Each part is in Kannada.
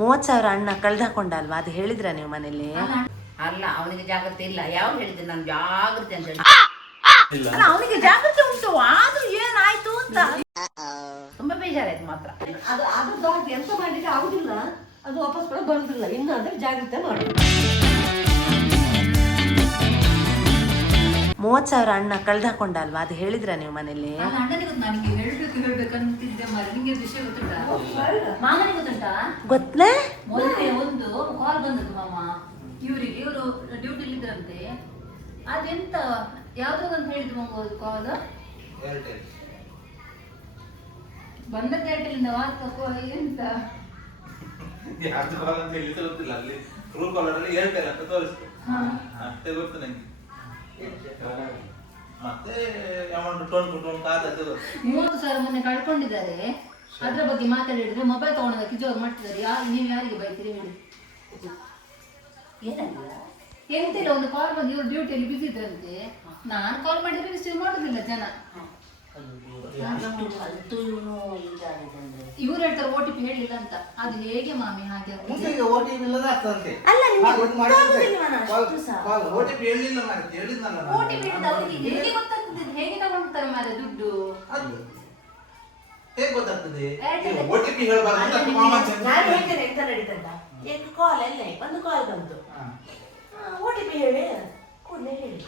30,000 ಅಣ್ಣ ಕಳ್ದಾಕೊಂಡ ಅಲ್ವಾ, ಅದು ಹೇಳಿದ್ರ ನೀವು ಮನೇಲಿ? ಅಲ್ಲ, ಅವನಿಗೆ ಜಾಗ್ರತೆ ಇಲ್ಲ. ಯಾವ ಹೇಳಿದ್ರೆ ನಾನು ಜಾಗ್ರತೆ ಅಂತ ಹೇಳಿ. ಅಲ್ಲ, ಅವನಿಗೆ ಜಾಗ್ರತೆ ಉಂಟು, ಆದ್ರೂ ಏನಾಯ್ತು ಅಂತ ತುಂಬಾ ಬೇಜಾರಾಯ್ತು ಮಾತ್ರ. ಅದು ಅದ್ರದ್ದು ಎಂತ ಮಾಡ್ಲಿಕ್ಕೆ ಆಗುದಿಲ್ಲ, ಅದು ವಾಪಸ್ ಕೂಡ ಬರುದಿಲ್ಲ. ಇನ್ನಾದ್ರೆ ಜಾಗ್ರತೆ ಮಾಡಿ. 30,000 ಅಣ್ಣ ಕಳ್ದಾಕೊಂಡ ಅಲ್ವಾ, ಅದು ಹೇಳಿದ್ರ ನೀವು ಮನೇಲಿ? ಅಣ್ಣನಿಗೆ ನನಗೆ ಹೇಳ್ಬೇಕಂತಿದ್ದೆ ಮಾರೆ. ನಿಂಗೆ ವಿಷಯ ಗೊತ್ತುಂಟಾ? ಮಾಮನಿಗೆ ಗೊತ್ತುಂಟಾ? ಗೊತ್ತಲೇ? ಮೊನ್ನೆ ಒಂದು ಕಾಲ್ ಬಂದದ್ದು ಮಾಮ ಇವರಿಗೆ. ಇವರು ಡ್ಯೂಟಿಲಿ ಇದ್ರಂತೆ. ಅದೆಂತ ಯಾವ್ದಂತ ಹೇಳಿದ್ರು ಮಗ ಕಾಲ್ ಬಂದದ್ದು ಏರ್ಟೆಲ್ ಇಂದ. ಎಂತ ಯಾರ್ದು ಕಾಲ್ ಅಂತ ಹೇಳಿ ಗೊತ್ತಿಲ್ಲ. ಅಲ್ಲಿ ಟ್ರೂ ಕಾಲರ್ ಅಲ್ಲಿ ಏರ್ಟೆಲ್ ಅಂತ ತೋರಿಸ್ತು, ಅಷ್ಟೇ ಗೊತ್ತು ನಂಗೆ. ಮತ್ತೆ ಅಮೌಂಟ್ ಟೋನ್ ಕಾದದ್ದು 30,000 ಮೊನ್ನೆ ಕಳ್ಕೊಂಡಿದ್ದಾರೆ. ಅದ್ರ ಬಗ್ಗೆ ಮಾತಾಡಿದ್ರೆ ಮೊಬೈಲ್ ತಗೊಂಡೋದಕ್ಕೆ ಜೋರು ಮಾಡ್ತಿದ್ದಾರೆ. ನೀವು ಯಾರಿಗೆ ಬೈತೀರಿ ಹೇಳಿ? ಎಂತಿಲ್ಲ, ಒಂದು ಕಾಲ್ ಬಂದು ಇವ್ರು ಡ್ಯೂಟಿಯಲ್ಲಿ ಬಿಸಿ ಇದ್ದಂತೆ. ನಾನು ಕಾಲ್ ಮಾಡಿದ್ರೆ ರಿಸೀವ್ ಮಾಡುದಿಲ್ಲ ಜನ. ಇವ್ರು ಹೇಳ್ತಾರೆ OTP ಹೇಳಿಲ್ಲ ಅಂತ. ಅದು ಹೇಗೆ ಮಾಮಿ ಹಾಗೆ? OTP ಇಲ್ಲದ ಆಗ್ತದಂತೆ. ಅಲ್ಲ, ನಿಮ್ಗೆ ಗೊತ್ತಾಗುದಿಲ್ವಾ ಅಷ್ಟು ಸಹ? OTP ಹೇಳಿಲ್ಲ ಮಾರೈತಿ, ಹೇಳಿದ್ನಲ್ಲ ನಾನು. OTP ಅವ್ರಿಗೆ ಹೇಗೆ ಗೊತ್ತಾಗ್ತದೆ? ಹೇಗೆ ತಗೊಂಡ್ತಾರೆ ಮಾರೆ ದುಡ್ಡು? ಹೇಗೆ ಗೊತ್ತಾಗ್ತದೆ? OTP ಹೇಳಬಾರ್ದು ಅಂತ ಕಾಮನ್ ಸೆನ್ಸ್. ನಾನು ಹೇಳ್ತೇನೆ ಎಂತ ನಡೀತಂತ. ಒಂದು ಕಾಲ್ ಅಲ್ಲ, ಒಂದು ಕಾಲ್ ಬಂತು, OTP ಹೇಳಿ ಕೂಡಲೇ ಹೇಳಿ.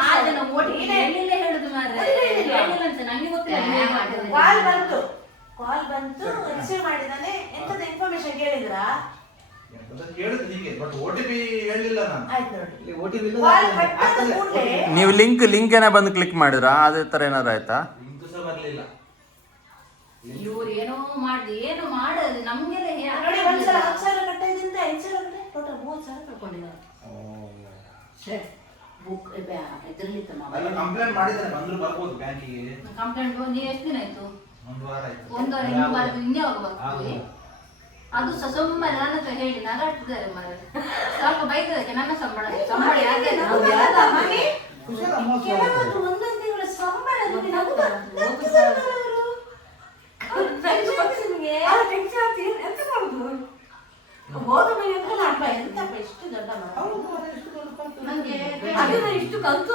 ಆ ಜನ OTP ಹೇಳಿಲ್ಲ ಹೇಳುದು ಮಾರೆ. ಹೇಳಿಲ್ಲ ಅಂತ ನಂಗೆ ಗೊತ್ತಿಲ್ಲ. ಕಾಲ್ ಬಂತು, ರಿಸೀವ್ ಮಾಡಿದಾನೆ. ಎಂತದ ಇನ್ಫಾರ್ಮೇಶನ್ ಕೇಳಿದ್ರಾ? ಕೇಳಿದ್ ಹೀಗೆ, ಬಟ್ OTP ಹೇಳಿಲ್ಲ ನಾನು. ಆಯ್ತು ನೋಡಿ, OTP ಕಾಲ್ ಕಟ್ಟಾದ ಕೂಡಲೇ ನೀವು ಲಿಂಕ್ ಏನೇ ಬಂದು ಕ್ಲಿಕ್ ಮಾಡಿದ್ರಾ? ಅದೇ ತರ ಏನಾರು ಆಯ್ತಾ? ಲಿಂಕ್ ಸಹ ಬರ್ಲಿಲ್ಲ. ಇವ್ರು ಏನೋ ಮಾಡಿ ಏನು ಮಾಡೋದು ನಮ್ಗೆಲ್ಲ ನೋಡಿ. ಒಂದ್ಸಲ 10,000 ಕಟ್ಟಾಯ್ದಿಂದ 5,000 ಕಟ್ಟಾಯ್ತು, ಟೋಟಲ್ 30,000 ಕಳ್ಕೊಂಡಿದ್ದಾರೆ. ಬುಕ್ ಇದರಲ್ಲಿ ಅಲ್ಲ, ಕಂಪ್ಲೇಂಟ್ ಮಾಡಿದ್ದಾರೆ, ಬಂದ್ರು ಬರ್ಬೋದು ಬ್ಯಾಂಕಿಗೆ. ಕಂಪ್ಲೇಂಟ್ ನೀವು ಎಷ್ಟು ದಿನ ಆಯ್ತು? ಒಂದು ವಾರ ಆಯ್ತು. ಒಂದು ವಾರ ಇನ್ನು ಬಾರದು, ಇನ್ಯಾವಾಗ ಬರ್ತದೆ? ಅದು ಸುಮ್ಮನೆ ನನ್ನ ಹತ್ರ ಹೇಳಿ ನಗಾಡ್ತಿದ್ದಾರೆ ಮಾರೆ. ಸ್ವಲ್ಪ ಬೈದಕ್ಕೆ ನನ್ನ ಸಂಬಳ ಯಾಕೆ? ಕೆಲವೊಂದು ಒಂದೊಂದು ತಿಂಗಳ ಸಂಬಳ ದುಡ್ಡು ನಮ್ಗೆ ಎಂತ ಮಾಡುದು? ಹೋದ ಮೇಲೆ ಎಂತಪ್ಪ ಇಷ್ಟು ದೊಡ್ಡ ನಂಗೆ ಇಷ್ಟು ಕಲ್ತು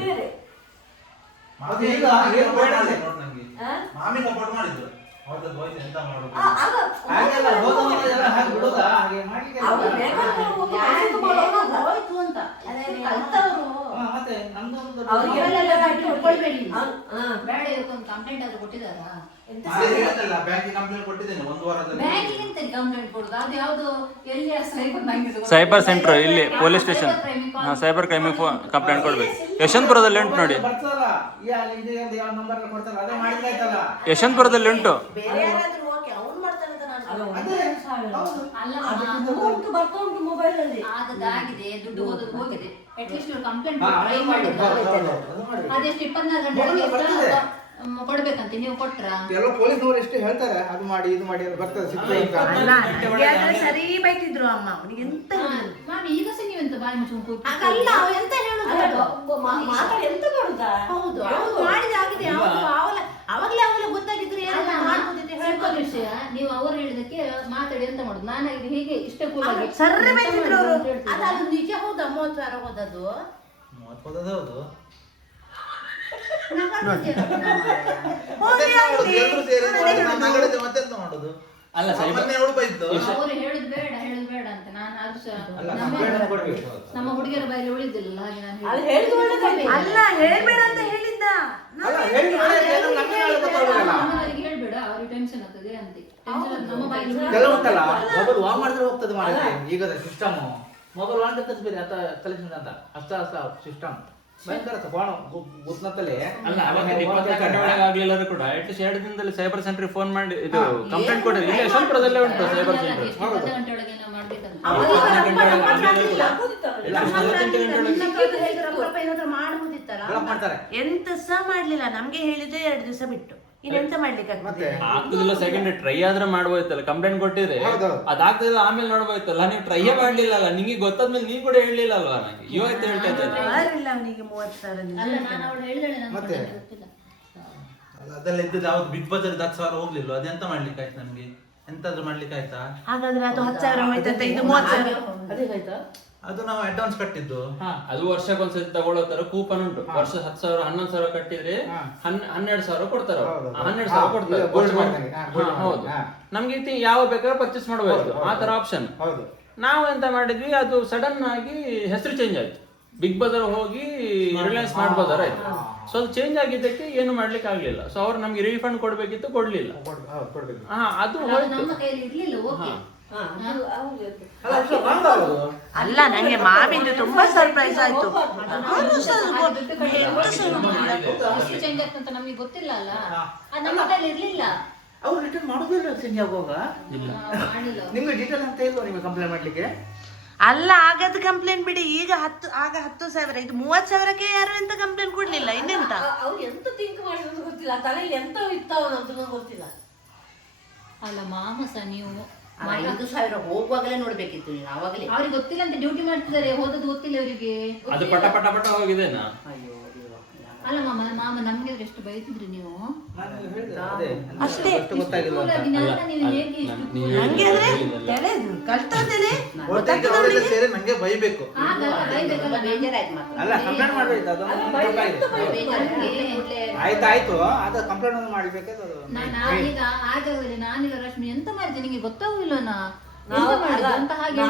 ಬೇರೆ. ಮತ್ತೆ ಈಗ ಏನು ಮಾಡಿಲ್ಲ ನೋಡಿ ನಂಗೆ. ಮಾಮಿ ಸಪೋರ್ಟ್ ಮಾಡಿದ್ರು. ಹೌದಾ ಹೋಯ್ತು, ಎಂತ ಮಾಡೋದು? ಹಾಗೆಲ್ಲ ಹೋದವರೆಲ್ಲ ಹಾಗೆ ಬಿಡೋದಾ? ಹಾಗೆ ಮಾಡ್ಲಿಕ್ಕೆ ಹೋಯ್ತು ಅಂತ ಕಲ್ತವರು ಮತ್ತೆ ನಮ್ದು ಕೊಡ್ಬೇಡಿ. ಬೇಡ ಇವತ್ತು ಕಂಪ್ಲೇಂಟ್ ಆದ್ರೂ ಕೊಟ್ಟಿದಾರಾ? ಅದೇ ಹೇಳ್ತಲ್ಲ, ಬ್ಯಾಂಕಿಗೆ ಕಂಪ್ಲೇಂಟ್ ಕೊಟ್ಟಿದ್ದೇನೆ ಒಂದು ವಾರದಲ್ಲಿ. ಬ್ಯಾಂಕಿಗೆ ಎಂತ ಕಂಪ್ಲೇಂಟ್ ಕೊಡುದು? ಅದು ಯಾವ್ದು ಎಲ್ಲಿ ಸೈಬರ್ ಸೆಂಟರ್ ಇಲ್ಲಿ ಪೊಲೀಸ್ ಸ್ಟೇಷನ್, ಸೈಬರ್ ಕ್ರೈಮಿಗೆ ಕಂಪ್ಲೇಂಟ್ ಕೊಡ್ಬೇಕು. ಯಶವಂತಪುರದಲ್ಲಿ ಉಂಟು ನೋಡಿ, ಬರ್ತದಲ್ಲ, ಯಾವ ನಂಬರ್ ಕೊಡ್ತಾರಲ್ಲ ಅದೇ ಮಾಡಿದ್ರೆ ಆಯ್ತಲ್ಲ. ಯಶವಂತಪುರದಲ್ಲಿ ಉಂಟು. ಬೇರೆ ಯಾರಾದ್ರೂ ಓಕೆ, ಅವ್ನು ಮಾಡ್ತಾನೆ ಅಂತ ನಾನು ಬರ್ತಾ ಉಂಟು ಮೊಬೈಲ್ ಅಲ್ಲಿ. ಆಗಿದೆ, ದುಡ್ಡು ಹೋಗಿದೆ. ಅಟ್ಲೀಸ್ಟ್ ಕಂಪ್ಲೇಂಟ್ ಟ್ರೈ ಮಾಡಿದ್ರು. ಅದೆಷ್ಟು 24 ಗಂಟೆ ಕೊಡ್ಬೇಕಂತ ನೀವು ಕೊಟ್ರ? ಎಲ್ಲ ಪೊಲೀಸ್ನವರು ಎಷ್ಟು ಹೇಳ್ತಾರೆ, ಅದು ಮಾಡಿ ಇದು ಮಾಡಿ ಅಂತ ಬರ್ತದೆ ಸಿಗ್ತದೆ ಅಂತ. ಸರಿ ಬೈತಿದ್ರು ಅಮ್ಮ. ಅವನಿಗೆ ಎಂತ ಮಾಮಿ ಈಗ ಸಹ ನೀವೆಂತ ಬಾಯಿ ಮುಚ್ಕೊಂಡು ಕೂತು? ಅಲ್ಲ, ಅವ ಎಂತ ಹೇಳುದು? ಮಾತಾಡಿ ಎಂತ ಮಾಡುದಾ? ಹೌದು, ಮಾಡಿದಾಗಿದೆ. ಅವಾಗಲೇ ಗೊತ್ತಾಗಿದ್ರೆ ಹೇಳ್ಕೊಂಡ ವಿಷಯ ನೀವು ಅವರು ಹೇಳಿದಕ್ಕೆ ಮಾತಾಡಿ ಎಂತ ಮಾಡುದು? ನಾನು ಹೀಗೆ ಇಷ್ಟ ಕೂಲಾಗಿ ಸರ್ರೆ ಬೈತಿದ್ರು ಅವರು. ಅದು ನಿಜ ಹೌದಾ? 30,000 ಹೋದದ್ದು? 30 ಹೌದು. ಮತ್ತೆಂತ ಮಾಡುದು? ಅಲ್ಲ, ಅವರು ಹೇಳುದು ಬೇಡ ಅಂತ ನಾನು ಅದು ನಮ್ಮ ಹುಡುಗಿಯರ ಬಾಯಲ್ಲಿ ಉಳಿದಿಲ್ಲ. ಹಾಗೆ ನಾನು ಅಲ್ಲ, ಹೇಳ್ಬೇಡ ಅಂತ ಹೇಳಿದ್ದ. ಹೇಳ್ಬೇಡ, ಅವ್ರಿಗೆ ಟೆನ್ಷನ್ ಆಗ್ತದೆ ಅಂತ. ನಮ್ಮ ಬಾಯಲ್ಲಿ ಕೆಲವುಂಟಲ್ಲ ಮೊಬೈಲ್ ವಾನ್ ಮಾಡಿದ್ರೆ ಹೋಗ್ತದೆ ಮಾರಾಯ. ಈಗ ಸಿಸ್ಟಮ್ ಮೊಬೈಲ್ ವಾನ್ ಬೇರೆ ಅಂತ ಕಲೆಕ್ಷನ್ ಅಂತ ಅಷ್ಟ ಸಿಸ್ಟಮ್ ಭಯಂಕರ ಗೊತ್ತಲೇ. ಅಲ್ಲ, ಅವಾಗ 24 ಗಂಟೆ ಒಳಗೆ ಆಗ್ಲಿಲ್ಲ ಕೂಡ ಅಟ್ಲೀಸ್ಟ್ 2 ದಿನದಲ್ಲಿ ಸೈಬರ್ ಸೆಂಟರ್ ಫೋನ್ ಮಾಡಿ ಇದು ಕಂಪ್ಲೇಂಟ್ ಕೊಡಿ. ಇಲ್ಲಿ ಯಶವಂತಪುರದಲ್ಲೇ ಉಂಟು ಸೈಬರ್ ಸೆಂಟರ್. 12 ಗಂಟೆ ಒಳಗೆ ನಾವು ಮಾಡ್ಬೇಕಂತ ಮಾಡ್ತಾರೆ. ಎಂತ ಸಹ ಮಾಡ್ಲಿಲ್ಲ. ನಮ್ಗೆ ಹೇಳಿದ್ರೆ 2 ದಿವಸ ಬಿಟ್ಟು ಇನ್ನೆಂತ ಮಾಡ್ಲಿಕ್ಕೆ ಆಗ್ತದಿಲ್ಲ. ಸೆಕೆಂಡ್ ಟ್ರೈ ಆದ್ರೆ ಮಾಡ್ಬೋಯ್ತಲ್ಲ, ಕಂಪ್ಲೇಂಟ್ ಕೊಟ್ಟಿದ್ರೆ ಅದಾಗ್ತದಿಲ್ಲ, ಆಮೇಲೆ ನೋಡ್ಬೋಯ್ತಲ್ಲ. ನೀವು ಟ್ರೈಯೇ ಮಾಡ್ಲಿಲ್ಲ ಅಲ್ಲ, ನಿಂಗೆ ಗೊತ್ತಾದ್ಮೇಲೆ ನೀವ್ ಕೂಡ ಹೇಳಲಿಲ್ಲ ಅಲ್ವಾ? ನಂಗೆ ಇವತ್ತು ಹೇಳ್ತಾ ಇದ್ದೇನೆ. ಅವನಿಗೆ 30,000 ಅಲ್ಲ, ನಾನು ಅವಳು ಹೇಳಿದಾಳೆ ಮತ್ತೆ ಗೊತ್ತಿಲ್ಲ. ಅದೆಲ್ಲ ಇದ್ದದ್ದು ಯಾವ್ದು ಬಿಗ್ ಬಜಾರ್ 10,000 ಹೋಗ್ಲಿಲ್ಲ. ಅದೆಂತ ಮಾಡ್ಲಿಕ್ಕೆ ಆಯ್ತು ನಮ್ಗೆ? ಎಂತಾದ್ರೂ ಮಾಡ್ಲಿಕ್ಕೆ ಆಯ್ತಾ? ಹಾಗಾದ್ರೆ ಅದು 10,000 ಹೋಯ್ತಂತ ಇದು 30,000 ಅದೇ ಆಯ್ತಾ? ಅದು ನಾವು ಅಡ್ವಾನ್ಸ್ ಕಟ್ಟಿದ್ದು. ಅದು ವರ್ಷಕ್ಕೊಂದ್ಸತಿ ತಗೊಳ್ಳೋ ತರ ಕೂಪನ್ ಉಂಟು. ವರ್ಷ 10,000 11,000 ಕಟ್ಟಿದ್ರೆ 12,000 ಕೊಡ್ತಾರ. 12,000 ಕೊಡ್ತಾರೆ. ಹೌದು. ನಮ್ಗೆ ಯಾವ ಬೇಕಾದ್ರೂ ಪರ್ಚೇಸ್ ಮಾಡಬಹುದು, ಆ ತರ ಆಪ್ಷನ್. ನಾವು ಎಂತ ಮಾಡಿದ್ವಿ, ಅದು ಸಡನ್ ಆಗಿ ಹೆಸರು ಚೇಂಜ್ ಆಯ್ತು. ಬಿಗ್ ಬಜಾರ್ ಹೋಗಿ ರಿಲಯನ್ಸ್ ಸ್ಮಾರ್ಟ್ ಬಜಾರ್ ಆಯ್ತು. ಸೊ ಅದು ಚೇಂಜ್ ಆಗಿದ್ದಕ್ಕೆ ಏನು ಮಾಡ್ಲಿಕ್ಕೆ ಆಗ್ಲಿಲ್ಲ. ಸೊ ಅವ್ರು ನಮ್ಗೆ ರೀಫಂಡ್ ಕೊಡ್ಬೇಕಿತ್ತು, ಕೊಡ್ಲಿಲ್ಲ. ಅದು ನಮ್ಮ ಕೈಯಲ್ಲಿ ಇರ್ಲಿಲ್ಲ. ಓಕೆ, ಅಲ್ಲ ನಂಗೆ ಮಾವಿಂದು ತುಂಬಾ ಸರ್ಪ್ರೈಸ್ ಆಯ್ತು. ಚೇಂಜ್ ಆಗ್ತಂತ ನಮಗೆ ಗೊತ್ತಿಲ್ಲ ಅಲ್ಲ, ಅದು ನಮ್ಮ ಕೈಯಲ್ಲಿ ಇರ್ಲಿಲ್ಲ. ಅವ್ರು ರಿಟರ್ನ್ ಮಾಡೋದಿಲ್ಲ ಚೇಂಜ್ ಆಗುವಾಗ? ಮಾಡಿಲ್ಲ. ನಿಮ್ಗೆ ಡೀಟೇಲ್ ಅಂತ ಇಲ್ವಾ ನಿಮ್ಗೆ ಕಂಪ್ಲೇಂಟ್ ಮಾಡ್ಲಿಕ್ಕೆ? ಅಲ್ಲ ಆಗದ ಕಂಪ್ಲೇಂಟ್ ಬಿಡಿ, ಈಗ 10,000 ಇದು 30,000ಕ್ಕೆ ಯಾರು ಎಂತ ಕಂಪ್ಲೇಂಟ್ ಕೊಡ್ಲಿಲ್ಲ. ಇನ್ನೆಂತ ಅವ್ರು ಎಂತ ಥಿಂಕ್ ಮಾಡಿದ್ರು ಗೊತ್ತಿಲ್ಲ, ತಲೆಯಲ್ಲಿ ಎಂತ ಇತ್ತವನಂತ ಗೊತ್ತಿಲ್ಲ. ಅಲ್ಲ ಮಾಮಸ, ನೀವು 5,000 ಹೋಗುವಾಗಲೇ ನೋಡ್ಬೇಕಿತ್ತು ನೀನು. ಅವಾಗಲೇ ಅವ್ರಿಗೆ ಗೊತ್ತಿಲ್ಲ ಅಂತ ಡ್ಯೂಟಿ ಮಾಡ್ತಿದ್ದಾರೆ, ಹೋದದ್ದು ಗೊತ್ತಿಲ್ಲ ಅವರಿಗೆ. ಅದು ಪಟ ಪಟ ಪಟ ಹೋಗಿದೆನಾ? ಅಲ್ಲ ಮಾಮ ನಮ್ಗೆ ಎಷ್ಟು ಬೈತಿದ್ರಿ ನೀವು. ಅಷ್ಟೇ ಗೊತ್ತಾಗಿಲ್ಲ. ನೀವು ಹೇಗೆ ಇಷ್ಟು ನಂಗೆ ಅಂದ್ರೆ ಎಳೆದು ಕಲ್ತಂದೇನೆ ಸೇರಿ ನಂಗೆ ಬೈಬೇಕು. ಆಗಲ್ಲ, ಬೈಬೇಕಲ್ಲ. ಬೇಜಾರಾಯ್ತು ಮಾತ್ರ. ಅಲ್ಲ ಕಂಪ್ಲೇಂಟ್ ಮಾಡ್ಬೇಕು, ಆಯ್ತಾಯ್ತು, ಅದು ಕಂಪ್ಲೇಂಟ್ ಒಂದು ಮಾಡ್ಬೇಕಾದ್ರೆ ನಾನೀಗ ಆ ಜಾಗದಲ್ಲಿ ನಾನಿಲ್ಲ ರಶ್ಮಿ ಎಂತ ಮಾಡಿದೆ ನಿಮಗೆ ಗೊತ್ತಾಗಿಲ್ಲ. ಅಂತ ಹಾಗೆ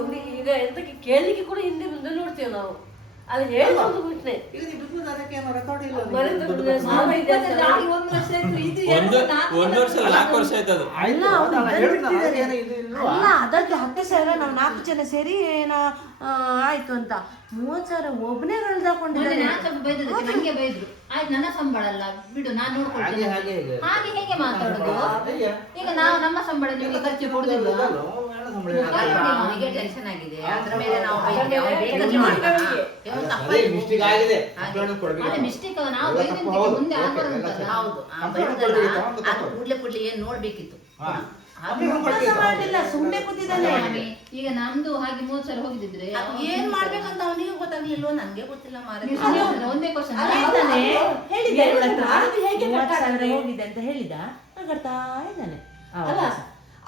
ಒಂದು ಈಗ ಎಂತಕ್ಕೆ ಕೇಳಲಿಕ್ಕೆ ಕೂಡ ಹಿಂದೆ ಮುಂದೆ ನೋಡ್ತೇವೆ ನಾವು. ಅದು ಹೇಳೋದು ಬಿಟ್ನೆ ಈಗ ನೀವು ಬಿಟ್ಟು ಅದಕ್ಕೆ ಏನೋ ರೆಕಾರ್ಡ್ ಇಲ್ಲ. ಒಂದು ವರ್ಷ ಆಯ್ತು, ಇದು ಒಂದು ವರ್ಷ 4 ವರ್ಷ ಆಯ್ತು ಅದು. ಅಲ್ಲ ಅದಕ್ಕೆ 10,000 ನಾವು 4 ಜನ ಸೇರಿ ಆಯ್ತು ಅಂತ 30,000 ಒಬ್ಬನೇ ಕಳ್ದಾಕೊಂಡಿದ್ದಾರೆ. ನಾನು ಸ್ವಲ್ಪ ಬೈದದಕ್ಕೆ ನಂಗೆ ಬೈದ್ರು. ಆಯ್ತು ನನ್ನ ಸಂಬಳ ಅಲ್ಲ ಬಿಡು, ನಾನು ನೋಡ್ಕೊಳ್ತೇನೆ. ಹಾಗೆ ಹೇಗೆ ಮಾತಾಡುದು? ಈಗ ನಾವು ನಮ್ಮ ಸಂಬಳ ನಿಮಗೆ ಖರ್ಚು ಕೊಡುದಿಲ್ಲ. ಅವನಿಗೆ ಟೆನ್ಷನ್ ಆಗಿದೆ, ಅದ್ರ ಮೇಲೆ ನಾವು ಬೇಕಾದ್ರೆ ಮಾಡ್ತಾನ. ಅದೇ ಮಿಸ್ಟೇಕ್, ನಾವು ಬೈದಂತೆ ಮುಂದೆ ಆಗೋದಂತಲ್ಲ. ಹೌದು, ಅದು ಕೂಡ್ಲೆ ಏನ್ ನೋಡ್ಬೇಕಿತ್ತು. ಮಾಡ್ಲಿಲ್ಲ, ಸುಮ್ನೆ ಕೂತಿದ್ದಾನೆ. ಈಗ ನಮ್ದು ಹಾಗೆ 30,000 ಹೋಗಿದ್ರೆ ಏನ್ ಮಾಡ್ಬೇಕಂತ ಅವನಿಗೆ ಗೊತ್ತಾಗ್ಲಿಲ್ವೋ ನನ್ಗೆ ಗೊತ್ತಿಲ್ಲ. ಒಂದೇ ಕ್ವಶನ್ ಹೇಳಿದೆ ಹೋಗಿದೆ ಅಂತ ಹೇಳಿದ, ಕಟ್ತಾ ಇದ್ದಾನೆ. ಅಲ್ಲ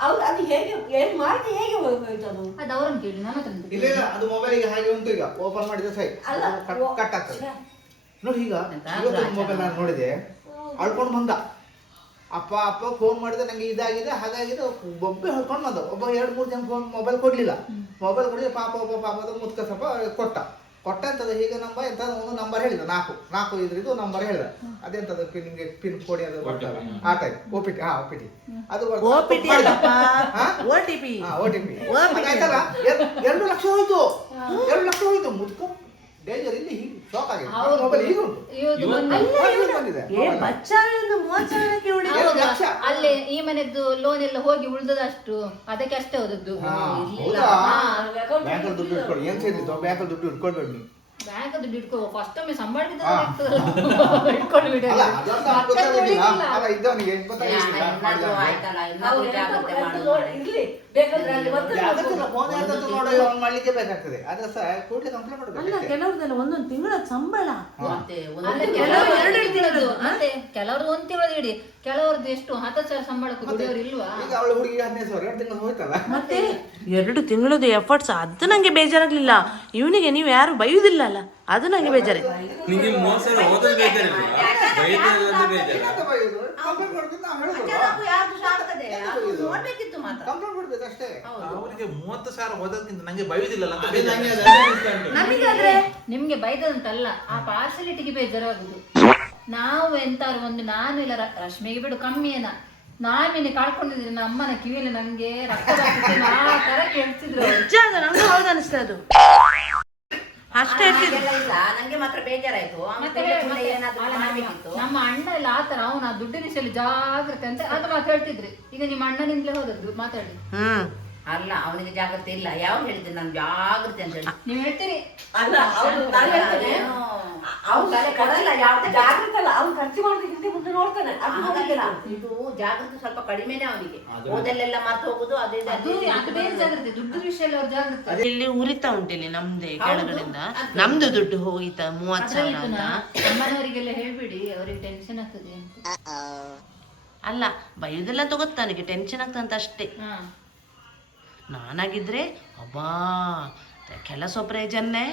ಅವ್ರು ಅದು ಹೇಗೆ ಏನ್ ಮಾಡಿ ಹೇಗೆ ಹೋಯ್ತು ಅದು? ಅದು ಅವ್ರನ್ನ ಕೇಳಿ, ನನ್ನ ಹತ್ರ ಇಲ್ಲ ಇಲ್ಲ, ಅದು ಮೊಬೈಲಿಗೆ ಹಾಗೆ ಉಂಟು. ಈಗ ಓಪನ್ ಮಾಡಿದ್ರೆ ಸೈ ಕಟ್ ಆಗ್ತದೆ ನೋಡಿ. ಈಗ ಮೊಬೈಲ್ ನಾನು ನೋಡಿದೆ, ಅಳ್ಕೊಂಡು ಬಂದ. ಅಪ್ಪ ಫೋನ್ ಮಾಡಿದೆ, ನಂಗೆ ಇದಾಗಿದೆ ಹಾಗಾಗಿದೆ ಒಬ್ಬ ಹೇಳ್ಕೊಂಡು ಬಂದ. ಒಬ್ಬ 2-3 ಜನ ಫೋನ್ ಮೊಬೈಲ್ ಕೊಡ್ಲಿಲ್ಲ. ಮೊಬೈಲ್ ಕೊಡಿದ್ರೆ ಪಾಪ ಮುತ್ಕ ಸ್ವಲ್ಪ ಕೊಟ್ಟ ಅಂತದ. ಹೀಗೆ ಎಂತ ಒಂದು ನಂಬರ್ ಹೇಳಿದ, 4 ಇದ್ರಿದ್ದು ನಂಬರ್ ಹೇಳಿದ. ಅದೆಂತದ ನಿಮ್ಗೆ ಪಿನ್ ಕೊಡಿ ಅದು ಬರ್ತಲ್ಲ, ಆ ಟೈಪ್ OPT. ಅದು OTP ಆಯ್ತಲ್ಲ. 2 ಲಕ್ಷ ಹೋಯ್ತು. 2 ಲಕ್ಷ ಹೋಯ್ತು. ಮುದ್ಕ ಡೇಂಜರ್. ಇಲ್ಲಿ ಶಾಕ್ ಆಗಿದೆ. ಮೊಬೈಲ್ ಈಗ ಉಂಟು ಬಂದಿದೆ. ಅಲ್ಲೇ ಈ ಮನೆದ್ದು ಲೋನ್ ಎಲ್ಲ ಹೋಗಿ ಉಳ್ದದಷ್ಟು, ಅದಕ್ಕೆ ಅಷ್ಟೇ ಹೋದದ್ದು. ಬ್ಯಾಂಕಲ್ಲಿ ದುಡ್ಡು ಇಟ್ಕೊಳ್ಳಿ. ಏನ್ ಸೇರಿದ್ದು ಬ್ಯಾಂಕಲ್ಲಿ ದುಡ್ಡು ಇಟ್ಕೊಳ್ಬೇಡಿ ನೀವು. ಬ್ಯಾಂಕ್ ದುಡ್ಡು ಇಟ್ಕೋ, ಫಸ್ಟ್ ಒಮ್ಮೆ ಸಂಬಳದಿಂದ ಇಟ್ಕೊಂಡು ಬಿಡಿ. ಇದ್ದವನಿಗೆ ಇರ್ಲಿ ಬೇಕಾದ್ರೆ ಅಲ್ಲಿ ಮಾಡ್ಲಿಕ್ಕೆ ಬೇಕಾಗ್ತದೆ. ಆದ್ರೆ ಸಹ ಕೂಡಲೇ ಕಂಪ್ಲೇಂಟ್ ಮಾಡಬೇಕು. ಕೆಲವ್ರದೆಲ್ಲ ಒಂದೊಂದು ತಿಂಗಳ ಸಂಬಳ, ಕೆಲವ್ರದ್ದು 1 ತಿಂಗಳು ಇಡಿ, ಕೆಲವ್ರದ್ದು ಎಷ್ಟು 10,000 ಸಂಬಳಕ್ಕೂ ದುಡಿಯೋರು ಇಲ್ವಾ? ಈಗ ಅವಳ ಹುಡುಗಿ 15,000 2 ತಿಂಗಳು ಹೋಯ್ತಲ್ಲ. ಮತ್ತೆ 2 ತಿಂಗಳದ್ದು ಎಫರ್ಟ್ಸ್, ಅದು ನಂಗೆ ಬೇಜಾರಾಗ್ಲಿಲ್ಲ. ಇವನಿಗೆ ನೀವು ಯಾರು ಬೈಯುದಿಲ್ಲ ಅಲ್ಲ, ಅದು ನಂಗೆ ಬೇಜಾರಾಯ್ತು. ನಿಂಗೆ 30,000 ಹೋದದ್ದು ಬೇಜಾರಿಲ್ಲ, ಬೈದದ್ದು ಬೇಜಾರು. ನೋಡ್ಬೇಕಿತ್ತು ಮಾತ್ರ. ಕಂಪ್ಲೇಂಟ್ ಮಾಡ್ಬೇಕು ಅಷ್ಟೇ. ಅವನಿಗೆ 30,000 ಹೋದಕ್ಕಿಂತ ನಂಗೆ ಬೈಯುದಿಲ್ಲ ಅಂತ ನಮಗಾದ್ರೆ ನಿಮ್ಗೆ ಬೈದಂತಲ್ಲ, ಆ ಪಾರ್ಸಲಿಟಿಗೆ ಬೇಜಾರಾಗುದು. ನಾವು ಎಂತಾರು ಒಂದು, ನಾನು ಇಲ್ಲ ರಶ್ಮಿಗೆ ಬಿಡು ಕಮ್ಮಿ ಏನ, ನಾವೇನೆ ಕಳ್ಕೊಂಡಿದ್ರೆ ನಮ್ಮ ಅಮ್ಮನ ಕಿವಿಯಲ್ಲಿ ನಂಗೆ ರಕ್ತ ಬರ್ತಿತ್ತು, ಆ ತರ ಕೇಳ್ತಿದ್ರು. ನಂಗೆ ಹೌದು ಅನಿಸ್ತದೆ ಅದು. ಅಷ್ಟೇ ನಂಗೆ ಮಾತ್ರ ಬೇಜಾರಾಯ್ತು. ನಮ್ಮ ಅಣ್ಣ ಎಲ್ಲ ಆತರ ಅವನ ದುಡ್ಡಿನ ವಿಷಯದಲ್ಲಿ ಜಾಗ್ರತೆ ಅಂತ ಅದು ಮಾತು ಹೇಳ್ತಿದ್ರಿ. ಈಗ ನಿಮ್ಮ ಅಣ್ಣನಿಂದಲೇ ಹೋದದ್ದು ಮಾತಾಡಿ. ಅಲ್ಲ, ಅವನಿಗೆ ಜಾಗ್ರತೆ ಇಲ್ಲ. ಯಾವ ಹೇಳಿದ್ರೆ ನಾನು ಜಾಗ್ರತೆ ಅಂತ ಹೇಳಿ ನೀವ್ ಹೇಳ್ತೀರಿ. ಅಲ್ಲ ನಾನು ಹೇಳ್ತೇನೆ, ಅವ್ನು ಕೊಡಲ್ಲ, ಯಾವ್ದೇ ಜಾಗೃತಿ ಅಲ್ಲ. ಅವ್ನು ಖರ್ಚು ಮಾಡೋದು ಹಿಂದೆ ಮುಂದೆ ನೋಡ್ತಾನೆ. ಇದು ಜಾಗ್ರತೆ ಸ್ವಲ್ಪ ಕಡಿಮೆನೆ ಅವನಿಗೆ. ಓದಲ್ಲೆಲ್ಲ ಮರ್ತು ಹೋಗುದು, ಅದು ಬೇರೆ ಜಾಗ್ರತೆ, ದುಡ್ಡು ವಿಷಯದಲ್ಲಿ ಅವ್ರ ಜಾಗ್ರತೆ. ಇಲ್ಲಿ ಉರಿತಾ ಉಂಟಿಲ್ಲಿ ನಮ್ದೇ ಕೆಳಗಡೆಯಿಂದ ನಮ್ದು ದುಡ್ಡು ಹೋಗಿತ್ತ 30,000 ಅಂತ. ಅಮ್ಮನವರಿಗೆಲ್ಲ ಹೇಳ್ಬಿಡಿ, ಅವ್ರಿಗೆ ಟೆನ್ಷನ್ ಆಗ್ತದೆ ಅಂತ. ಅಲ್ಲ ಬೈಯೋದೆಲ್ಲ ತಗೋತ ನನಗೆ ಟೆನ್ಷನ್ ಆಗ್ತಂತ ಅಷ್ಟೇ. ನಾನಾಗಿದ್ರೆ ಅಬ್ಬಾ ಕೆಲಸ ಪ್ರಯೋಜನೆ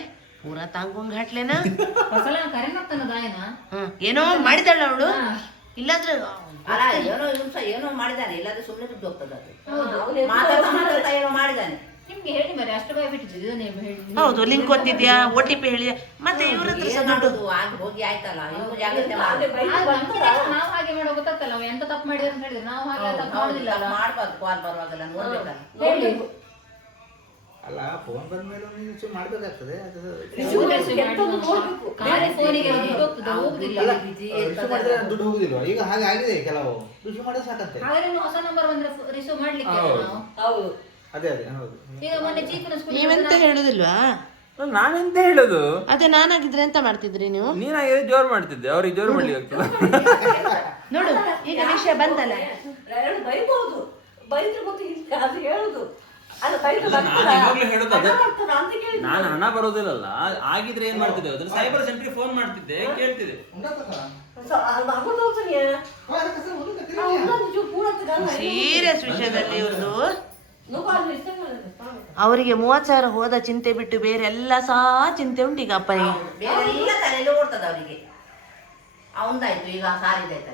ಪೂರಾ ತಾಂಗೊಂಗ್ ಹಾಟ್ಲೇನಾ ಏನೋ ಮಾಡಿದಾಳ ಅವಳು. ಇಲ್ಲಾಂದ್ರೆ ಅಲ್ಲ ಏನೋ ಮಾಡಿದಾನೆ, ಇಲ್ಲಾಂದ್ರೆ ಸುಮ್ಮನೆ ದುಡ್ಡು ಹೋಗ್ತದೆ ಅದು. ಮಾತಾಡ್ತಾ ಏನೋ ಮಾಡಿದಾನೆ. ನಿಮ್ಗೆ ಹೇಳಿ ಮರಿ ಅಷ್ಟು ಭಯ ಬಿಟ್ಟಿದ್ದು ನೀವು ಹೇಳಿ. ಹೌದು ಲಿಂಕ್ ಕೊಟ್ಟಿದ್ಯಾ, OTP ಹೇಳಿ, ಮತ್ತೆ ಇವ್ರ ಹತ್ರ ಸಹ ದುಡ್ಡು ಆಗಿ ಹೋಗಿ ಆಯ್ತಲ್ಲ, ಇನ್ನು ಜಾಗ್ರತೆ ಮಾಡಿ. ನಾವು ಹಾಗೆ ಮಾಡೋ ಗೊತ್ತಾಗ್ತಲ್ಲ, ನಾವು ಎಂತ ತಪ್ಪು ಮಾಡಿದ್ರೆ ಅಂತ ಹೇಳಿದ್ರೆ ನಾವು ಹಾಗೆ ತಪ್ಪು ಮಾಡುದಿಲ್ಲ. ಮಾಡ್ಬಾರ್ದು, ಕಾಲ್ ಬರುವಾಗೆಲ್ಲ ನೋಡ್ಬೇಕಲ್ಲ. ಹೇಳಿ ಅಲ್ಲ ಫೋನ್ ಬಂದ ಮೇಲೆ ನೀವು ಮಾಡ್ಬೇಕಾಗ್ತದೆ. ಅದು ದುಡ್ಡು ಹೋಗುದಿಲ್ವಾ ಈಗ? ಹಾಗೆ ಆಗಿದೆ ಕೆಲವು ರಿಸೀವ್ ಮಾಡಿದ್ರೆ ಸಾಕಂತೆ. ಹೊಸ ನಂಬರ್ ಬಂದ್ರೆ ರಿಸೀವ್ ಮಾಡ್ಲಿಕ್ಕೆ ಹೌದು. ಅದೇ ಹೌದು. ಈಗ ಮೊನ್ನೆ ಚೀಕನ ನೀವೆಂತ ಹೇಳುದಿಲ್ವಾ? ನಾನೆಂತ ಹೇಳುದು? ಅದೇ ನಾನಾಗಿದ್ರೆ ಎಂತ ಮಾಡ್ತಿದ್ರಿ ನೀವು? ನೀನಾಗಿದ್ರೆ ಜೋರ್ ಮಾಡ್ತಿದ್ದೆ, ಅವ್ರಿಗೆ ಜೋರ್ ಮಾಡ್ಲಿಕ್ಕೆ ಆಗ್ತದ. ನೋಡು ಈಗ ವಿಷಯ ಬಂತಲ್ಲ. ಬೈಬಹುದು, ಬೈದ್ರೆ ಗೊತ್ತಿಲ್ಲ ಅದು ಹೇಳುದು. ನಾನು ಹಣ ಬರೋದಿಲ್ಲಲ್ಲ, ಆಗಿದ್ರೆ ಏನ್ ಮಾಡ್ತಿದ್ದೆ ಅಂದ್ರೆ ಸೈಬರ್ ಸೆಂಟ್ರಿಗೆ ಫೋನ್ ಮಾಡ್ತಿದ್ದೆ, ಕೇಳ್ತಿದ್ದೆ. ಸೀರಿಯಸ್ ವಿಷಯದಲ್ಲಿ ಇವ್ರದ್ದು ಅವರಿಗೆ 30,000 ಹೋದ ಚಿಂತೆ ಬಿಟ್ಟು ಬೇರೆ ಎಲ್ಲ ಸಹ ಚಿಂತೆ ಉಂಟು ಈಗ ಅಪ್ಪನಿಗೆ. ಬೇರೆಲ್ಲ ತಲೆಯಲ್ಲಿ ಓಡ್ತದ ಅವರಿಗೆ. ಅವಂದಾಯ್ತು ಈಗ ಸಾರಿದಾಯ್ತು.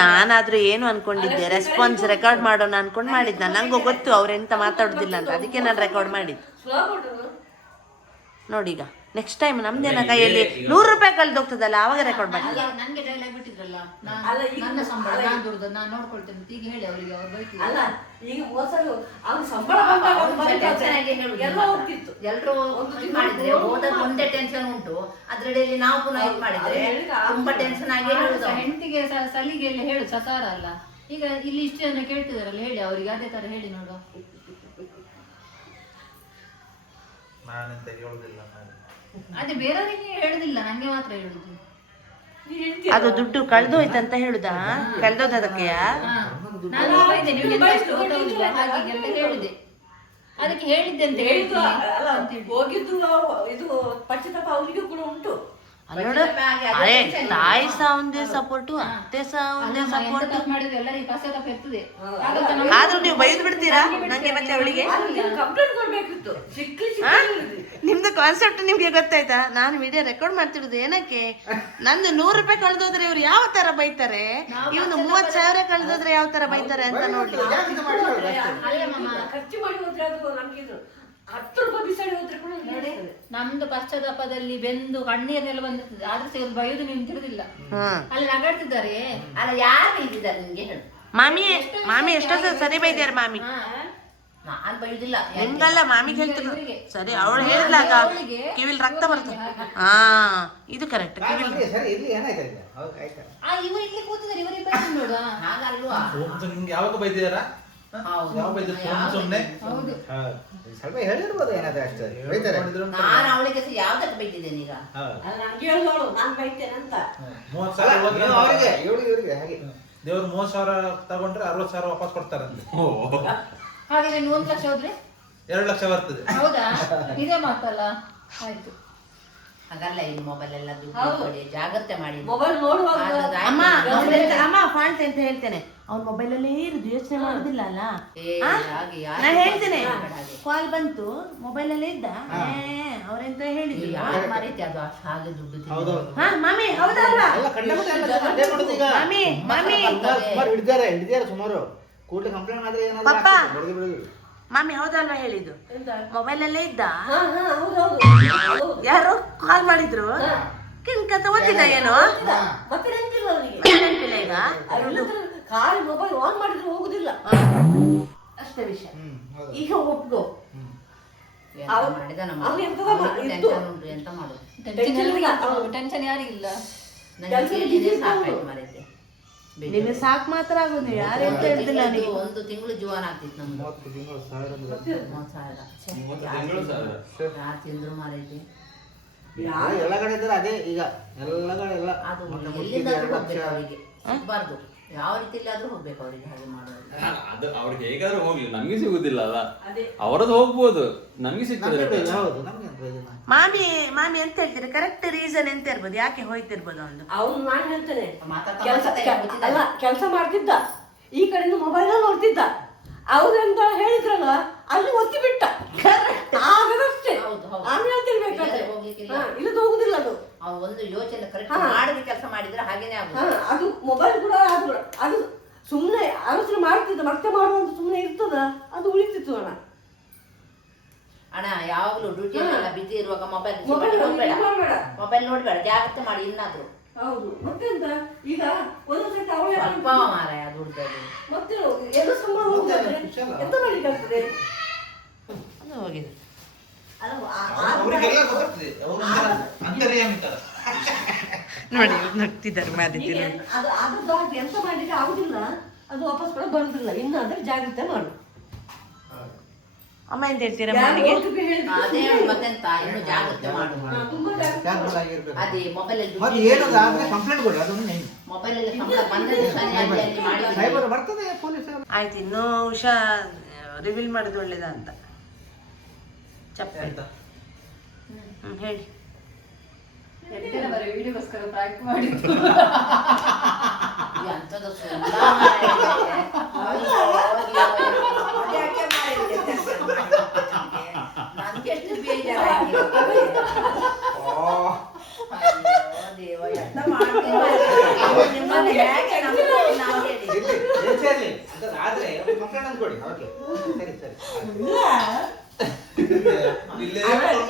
ನಾನಾದ್ರೂ ಏನು ಅನ್ಕೊಂಡಿದ್ದೆ, ರೆಸ್ಪಾನ್ಸ್ ರೆಕಾರ್ಡ್ ಮಾಡೋಣ ಅನ್ಕೊಂಡು ಮಾಡಿದ್ದ. ನಂಗೂ ಗೊತ್ತು ಅವ್ರೆಂತ ಮಾತಾಡುದಿಲ್ಲ ಅಂತ, ಅದಕ್ಕೆ ನಾನು ರೆಕಾರ್ಡ್ ಮಾಡಿದ್ದು. ನೋಡಿ ಈಗ ನೆಕ್ಸ್ಟ್ ಟೈಮ್ ನಮ್ದೇನ ಕೈಯಲ್ಲಿ 100 ರೂಪಾಯಿ ಕಳ್ದೋಗ್ತದಲ್ಲ, ಆವಾಗ ರೆಕಾರ್ಡ್ ಮಾಡಿ. ನಂಗೆ ಡೈಲಾಗ್ ಬಿಟ್ಟಿದ್ರಲ್ಲ, ನನ್ನ ಸಂಬಳ ನಾನು ದುಡ್ದು ನಾನು ನೋಡ್ಕೊಳ್ತೇನೆ ಈಗ ಹೇಳಿ ಅವರಿಗೆ. ಅವ್ರು ಬೈತಿದ್ರು ಅಲ್ಲ ಈಗ ಹೋಸಲು ಅವ್ರು ಸಂಬಳ ಎಲ್ಲ ಹೋಗ್ತಿತ್ತು. ಎಲ್ರು ಮಾಡಿದ್ರೆ ಹೋದಾಗ ಒಂದೇ ಟೆನ್ಷನ್ ಉಂಟು, ಅದ್ರಡೆಯಲ್ಲಿ ನಾವು ಪುನಃ ಇದು ಮಾಡಿದ್ರೆ ತುಂಬಾ ಟೆನ್ಷನ್ ಆಗಿ ಹೇಳುದು. ಹೆಂಡತಿಗೆ ಸಲಿಗೆಯಲ್ಲಿ ಹೇಳು ಸಸಾರ ಅಲ್ಲ. ಈಗ ಇಲ್ಲಿ ಇಷ್ಟು ಜನ ಕೇಳ್ತಿದಾರಲ್ಲ, ಹೇಳಿ ಅವರಿಗೆ ಅದೇ ತರ ಹೇಳಿ ನೋಡುವ. ನಾನೆಂತ ಹೇಳುದಿಲ್ಲ. ಅದೇ ಬೇರೆಯವರಿಗೆ ಹೇಳುದಿಲ್ಲ, ನಂಗೆ ಮಾತ್ರ ಹೇಳುದು. ಅದು ದುಡ್ಡು ಕಳ್ದೋಯ್ತಂತ ಹೇಳುದಾ? ಕಳ್ದೋದಕ್ಕೆಯ ನಾನು ಬೈದೆ, ನಿಮ್ಗೆ ಎಂತ ಇಷ್ಟು ಗೊತ್ತಾಗುದಿಲ್ಲ ಹಾಗೆ ಅಂತ ಹೇಳಿದೆ. ಅದಕ್ಕೆ ಹೇಳಿದ್ದೆ ಅಂತ ಹೇಳಿದ್ದು. ಹೋಗಿದ್ದು ಇದು ಪಶ್ಚಾತ್ತಾಪ ಅವರಿಗೂ ಕೂಡ ಉಂಟು. ನೋಡು ತಾಯಿ ಸಹ ಒಂದೇ ಸಪೋರ್ಟು, ಅತ್ತೆ ಸಹ ಒಂದೇ ಸಪೋರ್ಟ್. ಮಾಡಿದ್ರೆ ಎಲ್ಲರಿಗೆ ಪಶ್ಚಾತ್ತಾಪ ಇರ್ತದೆ. ಆದ್ರೂ ನೀವು ಬೈದು ಬಿಡ್ತೀರಾ ನಂಗೆ ಮತ್ತೆ ಅವಳಿಗೆ? ಕಂಪ್ಲೇಂಟ್ ಕೊಡ್ಬೇಕಿತ್ತು. ನಿಮ್ದು ಕಾನ್ಸೆಪ್ಟ್ ನಿಮ್ಗೆ ಗೊತ್ತಾಯ್ತಾ? ನಾನು ವಿಡಿಯೋ ರೆಕಾರ್ಡ್ ಮಾಡ್ತಿರೋದು ಏನಕ್ಕೆ? ನಂದು 100 ರೂಪಾಯಿ ಕಳ್ದೋದ್ರೆ ಇವ್ರು ಯಾವ ತರ ಬೈತಾರೆ, ಇವನು 30,000 ಕಳ್ದೋದ್ರೆ ಯಾವ ತರ ಬೈತಾರೆ ಅಂತ ನೋಡ್ಲಿ. ಖರ್ಚು ಮಾಡಿ ಹೋದ್ರೆ ಅದು ನಮ್ಗೆ ಇದು 10 ರೂಪಾಯಿ ಬಿಸಾಡಿ ಹೋದ್ರೆ ಕೂಡ ನಮ್ದು ಪಶ್ಚಾತ್ತಾಪದಲ್ಲಿ ಬೆಂದು ಕಣ್ಣೀರೆಲ್ಲ ಬಂದಿರ್ತದೆ, ಆದ್ರೆ ಇವ್ರು ಬೈಯೋದು ನೀವು ತಿಳಿದಿಲ್ಲ. ಅಲ್ಲಿ ನಗಾಡ್ತಿದ್ದಾರೆ. ಅಲ್ಲ ಯಾರು ಇದ್ದಾರೆ ನಿಮ್ಗೆ ಹೇಳು. ಮಾಮಿ ಎಷ್ಟೋ ಸರಿ ಬೈದ್ಯಾರ ಮಾಮಿ. ನಾನ್ ಬೈಯುದಿಲ್ಲ, ನಿಮ್ಗಲ್ಲ ಮಾಮಿಗೆ ಹೇಳ್ತಿದ್ರು. ಸರಿ ಅವಳು ಹೇಳಿದಾಗ ಕಿವಿಲ್ ರಕ್ತ ಬರ್ತದೆ. ಹಾ ಇದು ಕರೆಕ್ಟ್. ಕಿವಿಲ್ ಸರಿ ಇಲ್ಲಿ ಏನಾಯ್ತಾ ಈಗ? ಇವರು ಇಲ್ಲಿ ಕೂತಿದ್ದಾರೆ, ಇವರಿಗೆ ಬೈದು ನೋಡ. ಹಾಗಲ್ವಾ? ನಿಮ್ಗೆ ಯಾವಾಗ ಬೈದಿದಾರ? ಯಾವ ಬೈದ್ರು ಸುಮ್ಮನೆ? ಹೌದು, ಸ್ವಲ್ಪ ಹೇಳಿರ್ಬೋದು ಏನಾದ್ರೆ ಅಷ್ಟೇ. ಬೈತಾರೆ. ನಾನು ಅವಳಿಗೆ ಯಾವ್ದಕ್ಕೆ ಬೈತಿದ್ದೇನೆ ಈಗ? ನಂಗೆ ಹೇಳೋಳು ನಾನು ಬೈತೇನೆ ಅಂತ. 30,000 ಅವರಿಗೆ ಇವಳಿಗೆ ಹಾಗೆ ದೇವ್ರು 30,000 ತಗೊಂಡ್ರೆ 60,000 ವಾಪಸ್ ಕೊಡ್ತಾರಂತೆ. ಹಾಗಾದ್ರೆ 1 ಲಕ್ಷ ಹೋದ್ರೆ 2 ಲಕ್ಷ ಬರ್ತದೆ. ಹೌದಾ? ಇದೇ ಮಾತಲ್ಲ. ಆಯ್ತು, ಹಾಗಲ್ಲ, ಇಲ್ಲಿ ಮೊಬೈಲ್ ಎಲ್ಲ ದುಡ್ಡು ಕೊಡಿ, ಜಾಗ್ರತೆ ಮಾಡಿ. ಮೊಬೈಲ್ ನೋಡುವಾಗ ಅಮ್ಮ ಫಾಲ್ಟ್ ಅಂತ ಹೇಳ್ತೇನೆ. ಅವ್ನ ಮೊಬೈಲ್ ಅಲ್ಲೇ ಇರುದು, ಯೋಚನೆ ಮಾಡುದಿಲ್ಲ ಅಲ್ಲ. ನಾ ಹೇಳ್ತೇನೆ, ಕಾಲ್ ಬಂತು ಮೊಬೈಲ್ ಅಲ್ಲೇ ಇದ್ದ, ಅವ್ರೆಂತ ಹೇಳಿದ್ರು. ಮಾರೈತಿ ಅದು ಹಾಗೆ ದುಡ್ಡು ಮಾಮಿ ಹೌದಲ್ವಾ? ಹಿಡಿದಾರೆ ಸುಮಾರು. ಕೂಡಲೇ ಕಂಪ್ಲೇಂಟ್ ಮಾಡಿದ್ರೆ ಏನಾದ್ರು ಮಾಮಿ ಹೌದಲ್ವಾ ಹೇಳಿದ್ದು? ಮೊಬೈಲ್ ಅಲ್ಲೇ ಇದ್ದ, ಯಾರು ಕಾಲ್ ಮಾಡಿದ್ರು, ಕಿಂಕಂತ ಓದಿದ ಏನೋ ಮತ್ತೆ ನೆನಪಿಲ್ಲ ಅವನಿಗೆ. ಈಗ ಖಾಲಿ ಮೊಬೈಲ್ ಆನ್ ಮಾಡಿದ್ರೆ ಹೋಗುದಿಲ್ಲ ಅಷ್ಟೇ ವಿಷಯ. ಈಗ ಒಪ್ಗೋ. ಮಾಡಿದ ನಮ್ಮ ಅವ್ನು ಎಂತ ಉಂಟು, ಎಂತ ಮಾಡುದು? ಟೆನ್ಷನ್ ಯಾರಿಗಿಲ್ಲ. ಸಾಕಾಯ್ತು ಮಾರೈತೆ. ನಿಮಗೆ ಸಾಕು ಮಾತ್ರ ಆಗುದು, ಯಾರು ಎಂತ ಹೇಳ್ತಿಲ್ಲ. ನೀವು 1 ತಿಂಗಳು ಜೀವನ ಆಗ್ತಿತ್ತು ನಮ್ದು. 30,000 ಯಾರು ತಿಂದ್ರು ಮಾರೈತಿ. ಎಲ್ಲ ಕಡೆ ಇದ್ದಾರೆ ಅದೇ ಈಗ ಎಲ್ಲ ಕಡೆ ಎಲ್ಲ. ಅದು ಎಲ್ಲಿಂದ ಹೋಗ್ಬೇಕು ಅವರಿಗೆ? ಸಿಗ್ಬಾರ್ದು. ಯಾವ ರೀತಿಯಲ್ಲಿ ಆದ್ರೂ ಹೋಗ್ಬೇಕು ಅವರಿಗೆ ಹಾಗೆ ಮಾಡೋದು. ಅದು ಅವ್ರಿಗೆ ಹೇಗಾದ್ರೂ ಹೋಗ್ಲಿ, ನಮ್ಗೆ ಸಿಗುದಿಲ್ಲ ಅಲ್ಲ. ಅದೇ. ಅವರದ್ದು ಹೋಗ್ಬೋದು, ನಮ್ಗೆ ಸಿಗ್ತದೆ. ಹೌದು ನಮ್ಗೆ ಪ್ರಯೋಜನ. ಮಾಮಿ ಎಂತ ಹೇಳ್ತೀರಿ? ಕರೆಕ್ಟ್ ರೀಸನ್ ಎಂತ ಇರ್ಬೋದು, ಯಾಕೆ ಹೋಯ್ತಿರ್ಬೋದು ಒಂದು? ಅವ್ನು ನಾನು ಹೇಳ್ತೇನೆ ಮಾತಾಡ್ತಾ ಕೆಲಸ ಮಾತಾಡ್ತಾ ಗೊತ್ತಿದ್ದಲ್ಲ. ಅಲ್ಲ ಕೆಲಸ ಮಾಡ್ತಿದ್ದ, ಈ ಕಡೆಯಿಂದ ಮೊಬೈಲ್ ನೋಡ್ತಿದ್ದ, ಅವ್ರೆಂತ ಹೇಳಿದ್ರಲ್ಲ ಅಲ್ಲಿ ಒತ್ತಿ ಬಿಟ್ಟ ಆಗದಷ್ಟೇ. ಹೌದು, ಹೌದು. ಆಮೇಲೆ ಹೇಳ್ತಿರ್ಬೇಕಾದ್ರೆ ಇಲ್ಲದೆ ಹೋಗ್ಲಿಕ್ಕಿಲ್ಲ. ಇಲ್ಲದ ಹೋಗುದಿಲ್ಲ ಅದು. ಅವ್ನು ಒಂದು ಯೋಚನೆ ಕರೆಕ್ಟ್ ಹಾ. ಮಾಡಿದ ಕೆಲಸ ಮಾಡಿದ್ರೆ ಹಾಗೇನೆ ಆಗುದು. ಅದು ಮೊಬೈಲ್ ಕೂಡ ಅದು ಸುಮ್ಮನೆ ಆಲೋಚನೆ ಮಾಡ್ತಿದ್ದ, ಮತ್ತೆ ಮಾಡುವಂತ ಸುಮ್ಮನೆ ಇರ್ತದ, ಅದು ಉಳಿತಿತ್ತು ಅಣ್ಣ. ಅಣ್ಣ ಯಾವಾಗ್ಲೂ ಡ್ಯೂಟಿ ಎಲ್ಲ ಬಿಸಿ ಇರುವಾಗ ಮೊಬೈಲ್ ಮೊಬೈಲ್ ನೋಡ್ಬೇಡ, ನೋಡ್ಬೇಡ. ಮೊಬೈಲ್ ನೋಡ್ಬೇಡ, ಜಾಗ್ರತೆ ಮಾಡಿ ಇನ್ನಾದ್ರು. ಹೌದು ಮತ್ತೆಂತ ಈಗ ಒಂದೊಂದ್ಸತಿ ಅವಳೇ ಸ್ವಲ್ಪ ಮಾರಾಯ ದುಡ್ಡದು. ಮತ್ತೆ ಎಲ್ಲ ಸಂಬಳ ಹೋಗ್ತದೆ, ಎಂತ ಮಾಡ್ಲಿಕ್ಕೆ ಆಗ್ತದೆ? ಅದು ಹೋಗಿದೆ. ಅವರಿಗೆಲ್ಲ ಗೊತ್ತಾಗ್ತದೆ, ಅವರು ಅಂತರ್ಯಾಮಿ ತರ. ನೋಡಿ ನಗ್ತಿದ್ದಾರೆ ಮಾದಿತಿ ನೋಡಿ. ಅದು ಆದದ್ದು ಎಂತ ಮಾಡ್ಲಿಕ್ಕೆ ಆಗುದಿಲ್ಲ, ಅದು ವಾಪಸ್ ಕೂಡ ಬರುದಿಲ್ಲ. ಇನ್ನಾದ್ರೆ ಜಾಗ್ರತೆ ಮಾಡು. ಅಮ್ಮ ಎಂತ ಹೇಳ್ತೀರಾ ಮನೆಗೆ? ಅದೇ ಮತ್ತೆಂತ ಇನ್ನು ಜಾಗ್ರತೆ ಮಾಡು. ತುಂಬಾ ಜಾಗ್ರತೆ Careful ಆಗಿರ್ಬೇಕು. ಅದೇ ಮೊಬೈಲ್ ಮತ್ತೆ ಏನದು ಆದ್ರೆ ಕಂಪ್ಲೇಂಟ್ ಕೊಡಿ, ಅದೊಂದು ಮೇನ್. ಮೊಬೈಲ್ ಅಲ್ಲಿ ಸಂಬಳ ಬಂದದ್ದು ಸರಿ ಅಲ್ಲಿ ಅಲ್ಲಿ ಮಾಡಿದ್ರೆ ಸೈಬರ್ ಬರ್ತದೆ ಪೊಲೀಸ್. ಆಯ್ತು, ಇನ್ನೂ ಉಷಾ ರಿವೀಲ್ ಮಾಡಿದ್ದು ಒಳ್ಳೇದ ಅಂತ ಚಪ್ಪೆ. ಹೇಳಿ. ವಿಡಿಯೋಗೋಸ್ಕರ ಪ್ರಾಂಕ್ ಮಾಡಿದ್ದು. ಎಂತದು ಸುಳ್ಳ ಮಾರಾಯ. ಅದ್ಯಾಕೆ ಮಾಡಿದ್ದೆ ನನ್ಗೆ ಎಷ್ಟು ಬೇಜಾರಾಗಿದೆ. ಅಯ್ಯೋ ದೇವ, ಎಂತ ಮಾಡ್ತೀವಿ ನಿಮ್ಮನ್ನ ಹೇಗೆ ನಂಬ್ತೀವಿ ನಾವು ಹೇಳಿ. ಆದ್ರೆ ಕಂಪ್ಲೇಂಟ್ ಅಂತ ಕೊಡಿ. ಓಕೆ ಸರಿ ಸರಿ. ಇಲ್ಲೇ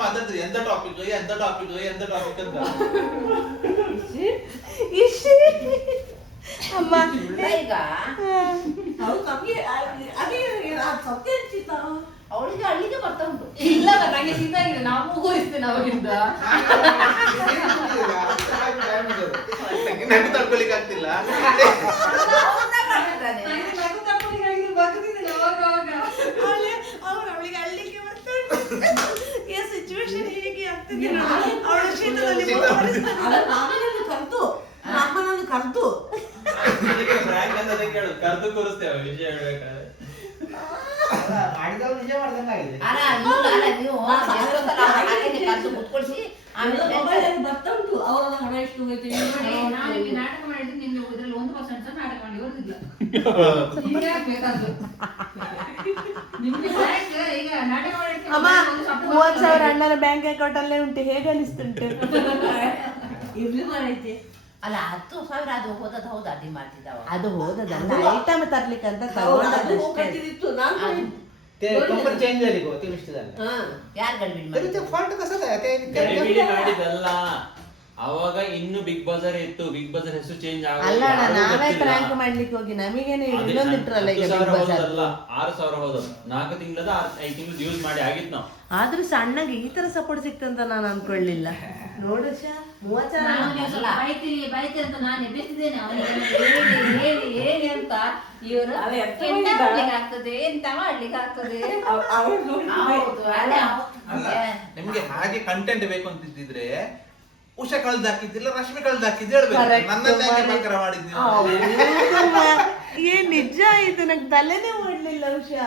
ಮಾತಾಡ್ತಾರೆ ಎಂತ ಟಾಪಿಕ್ ಎಂತ ಟಾಪಿಕ್ ಎಂತ ಟಾಪಿಕ್ ಅಂತ. ಅಮ್ಮ ಈಗ ಅವ್ರು ನಮ್ಗೆ ಅದೇ ಸತ್ಯ ಅನ್ಸಿತ್ತ. ಅವಳಿಗೆ ಅಲ್ಲಿಗೆ ಬರ್ತಾ ಉಂಟು. ಇಲ್ಲ ನಂಗೆ ಸಿದ್ದಾಗಿದೆ, ನಾವು ಮೂಗೋಯಿಸ್ತೇನೆ ಅವಾಗಿಂದ. ನಂಗೆ ತಡ್ಕೊಳಿಕ್ ಆಗ್ತಿಲ್ಲ. ಅವಳಿಗೆ ಅಳ್ಳಿಕ್ಕೆ ಬರ್ತಾಳೆ. ಈ ಸಿಚುವೇಶನ್ ಹೇಗೆ ಆಗ್ತದೆ ನೋಡಿ. ಅವಳು ಶೀತದಲ್ಲಿ ನಾನನ್ನು ಕರೆದು ಅಮ್ಮನನ್ನು ಕರೆದು ಕರೆದು ಕೂರಿಸ್ತೇವೆ ವಿಷಯ ಹೇಳ್ಬೇಕಾದ್ರೆ. ಮಾಡಿದವ್ರು ನಿಜ ಮಾಡ್ದಂಗಾಗಿದೆ. ನೀವು ಎಷ್ಟೋ ಸಲ ಹಾಗೇನೆ ಕರೆದು ಕುತ್ಕೊಳ್ಸಿ ಆಮೇಲೆ ಮೊಬೈಲ್ ಅಲ್ಲಿ ಬರ್ತಾ ಉಂಟು ಅವರ ಹಣ ಎಷ್ಟು ಹೋಯ್ತು ನಾನು ನಿಮ್ಗೆ ನಾಟಕ ಮಾಡಿದ್ರೆ ನಿಮ್ಗೆ ಇದ್ರಲ್ಲಿ 1% ಸಹ ನಾಟಕ ಮಾಡಿ ಬರುದಿಲ್ಲ. ನಿಮ್ಗೆ ಆಗ್ಬೇಕಾದ್ರು ನಿಮ್ಗೆ ಬ್ಯಾಂಕ್ ಈಗ ನಾಟಕ ಮಾಡಿದ್ರೆ ಅಮ್ಮ 30,000 ಅಣ್ಣನ ಬ್ಯಾಂಕ್ ಅಕೌಂಟ್ ಅಲ್ಲೇ ಉಂಟು, ಹೇಗೆ ಅನಿಸ್ತುಂಟು? ಇರ್ಲಿ ಮಾರೈತೆ. ಅಲ್ಲ 10,000 ಅದು ಹೋದದ್ದು ಹೌದು ಅಡ್ಡಿ ಮಾಡ್ತಿದ್ದಾವ. ಅದು ಹೋದದಲ್ಲ, ಐಟಮ್ ತರ್ಲಿಕ್ಕೆ ಅಂತ ಅದು ತಗೊಂಡದಷ್ಟೇ. ಕಟ್ಟಿದಿತ್ತು ನಾನು ಕಂಪನಿ ಚೇಂಜ್ ಆಗಿ ಹೋಗ್ತೀವಿ ಇಷ್ಟದಲ್ಲಿ. ಯಾರು ಗಡಿಬಿಡಿ ಮಾಡಿ ಫಾಲ್ಟ್ ಕಸದ ಗಡಿಬಿಡಿ ಮಾಡಿದಲ್ಲ. ಅವಾಗ ಇನ್ನು ಬಿಗ್ ಬಜಾರ್ ಇತ್ತು, ಬಿಗ್ ಬಜಾರ್ ಹೆಸರು ಚೇಂಜ್ ಅಲ್ಲ ಅಣ್ಣ, ನಾವೇ ಪ್ರ್ಯಾಂಕ್ ಮಾಡ್ಲಿಕ್ಕೆ ಹೋಗಿ ನಮಗೇನೆ ಇನ್ನೊಂದು ಇಟ್ರಲ್ಲ ಈಗ ಬಿಗ್ ಬಜಾರ್. 6,000 ಹೋದ 4 ತಿಂಗಳದ 5 ತಿಂಗಳು ಯೂಸ್ ಮಾಡಿ ಆಗಿತ್ತು ನಾವು. ಆದ್ರೂ ಸಣ್ಣಗೆ ಈ ತರ ಸಪೋರ್ಟ್ ಸಿಕ್ತಂತ ನಾನು ಅನ್ಕೊಳ್ಳಿಲ್ಲ. ನೋಡು ಶಾ 30,000 ಬೈತಿ ಅಂತ ನಾನು ಎಬ್ಬಿಸಿದ್ದೇನೆ ಅವನಿಗೆ ಹೇಳಿ ಅಂತ. ಇವರು ಅದೇ ಎಂತ ಎಂತ ಮಾಡಿದ? ಮಾಡ್ಲಿಕ್ಕೆ ಆಗ್ತದೆ, ಎಂತ ಮಾಡ್ಲಿಕ್ಕೆ ಆಗ್ತದೆ. ಅವ್ರು ನೋಡಿ ಹೌದು ಅದೇ ಅಲ್ಲ ನಿಮ್ಗೆ ಹಾಗೆ ಕಂಟೆಂಟ್ ಬೇಕು ಅಂತಿದ್ರೆ ಉಷಾ ಕಳ್ದಾಕಿದ್ದಿಲ್ಲ, ರಶ್ಮಿ ಕಳ್ದಾಕಿದ್ದು ಹೇಳ್ಬೇಕು. Correct. ನನ್ನನ್ನೇ ಯಾಕೆ ಬಂಕರ ಮಾಡಿದ್ನಿ? ಹೌದಮ್ಮ. ಏನ್ ನಿಜ ಇದು, ನಂಗೆ ತಲೆನೇ ಓಡ್ಲಿಲ್ಲ ಉಷಾ.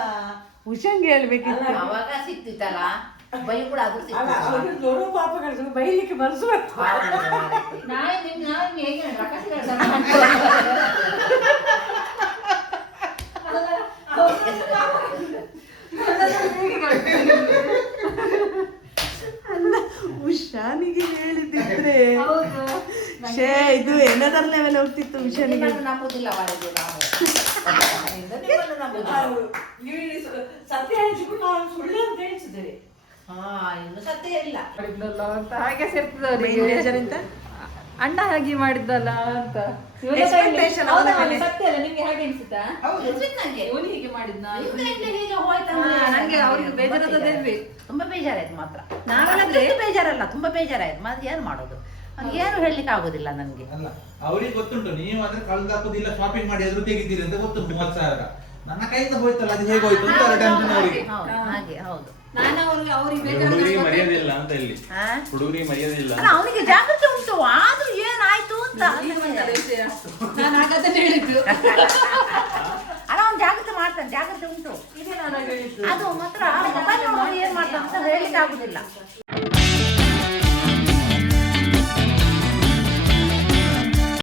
ಉಷಂಗೆ ಹೇಳ್ಬೇಕಿತ್ತು. ಅವಾಗ ಸಿಕ್ತಿತ್ತಲ್ಲ ಬೈ ಕೂಡ ಅದು ಅಲ್ಲ ಸಿಕ್ತಿತ್ತು. ಅವ್ರು ನೋಡೋ ಪಾಪಗಳು ಬೈಲಿಕ್ಕೆ ಮನಸ್ಸು ನಾಳೆ ನಿಮ್ಗೆ ಹೇಗೆ ರಕಾಸಿಗಳ ಅಲ್ಲ ಉಷಾನಿಗೆ ಹೇಳಿದ್ರೆ ಶೇ ಇದು ಏನದರ್ ಲೆವೆಲ್ ಹೋಗ್ತಿತ್ತು ಉಷಾನಿಗೆ. ನಿಮ್ಮನ್ನು ನಂಬುದಿಲ್ಲ ಮಾಡಿದ್ದು ನಾವು. ನಿಮ್ಮನ್ನು ನಂಬುದಿಲ್ಲ. ಸತ್ಯ ಹೇಳಿಸಿಬಿಟ್ಟು ನಾವು ಸುಳ್ಳು ಅಂತ ಹೇಳಿಸಿದ್ದೇವೆ. ಇನ್ನು ಸತ್ಯ ಇಲ್ಲ. ಅಂತ ಹಾಗೆ ಸೇರ್ತದೆ Main reason ಎಂತ? ಅಣ್ಣ ಹಾಗೆ ಮಾಡಿದ್ದಲ್ಲ ಅಂತ. Expectation ಅವನ ಮೇಲೆ. ಸತ್ಯ ಅಲ್ಲ, ನಿಮ್ಗೆ ಹಾಗೆ ಅನ್ಸುತ್ತಾ? ಅನ್ಸಿತ್ತು ನಂಗೆ. ಇವನು ಹೀಗೆ ಮಾಡಿದ್ನ ಇವ್ರಿಂದ ಹೀಗೆ ಹೋಯ್ತಂದ್ರೆ ನಂಗೆ ಅವ್ರಿಗೆ ಬೇಜಾರಾದದ್ದೇ. ತುಂಬಾ ಬೇಜಾರಾಯ್ತು ಮಾತ್ರ. ನಾವೆಲ್ಲ ಬೇಜಾರಲ್ಲ, ತುಂಬಾ ಬೇಜಾರಾಯ್ತು. ಮತ್ತೆ ಏನು ಮಾಡೋದು, ಅವ್ನಿಗೆ ಏನು ಹೇಳಲಿಕ್ಕೆ ಆಗುದಿಲ್ಲ ನನಗೆ. ಅಲ್ಲ ಅವ್ರಿಗೆ ಗೊತ್ತುಂಟು ನೀವು ಆದ್ರೆ ಕಳ್ದಾಕುದಿಲ್ಲ, ಶಾಪಿಂಗ್ ಮಾಡಿ ಅದ್ರ ತೆಗಿತೀರಿ ಅಂತ ಗೊತ್ತುಂಟು. 30,000 ನನ್ನ ಕೈಯಿಂದ ಹೋಯ್ತಲ್ಲ, ಅದು ಹೇಗೆ ಹೋಯ್ತು ಅಂತ ಟೆನ್ಷನ್ ಅವರಿಗೆ. ಹೌದು ಹಾಗೆ ಹೌದು. ನಾನು ಅವ್ರಿಗೆ ಹುಡುಗರಿಗೆ ಮರ್ಯಾದಿಲ್ಲ ಅಂತ ಇಲ್ಲಿ, ಹಾ? ಹುಡುಗರಿಗೆ ಮರ್ಯಾದಿಲ್ಲ. ಅಲ್ಲ ಅವನಿಗೆ ಜಾಗೃತಿ ಉಂಟು, ಆದ್ರೂ ಏನಾಯ್ತು ಅಂತ ನಾನು ಹಾಗಾದ್ರೆ ಹೇಳಿದ್ದು ಅಲ್ಲ ಅವ್ನು ಜಾಗ್ರತೆ ಮಾಡ್ತಾನೆ, ಜಾಗ್ರತೆ ಉಂಟು. ಅದು ಮಾತ್ರ ಮೊಬೈಲ್ ನೋಡಿ ಏನ್ ಮಾಡ್ತಾನೆ ಅಂತ ಹೇಳಿಕ್ಕೆ ಆಗುದಿಲ್ಲ.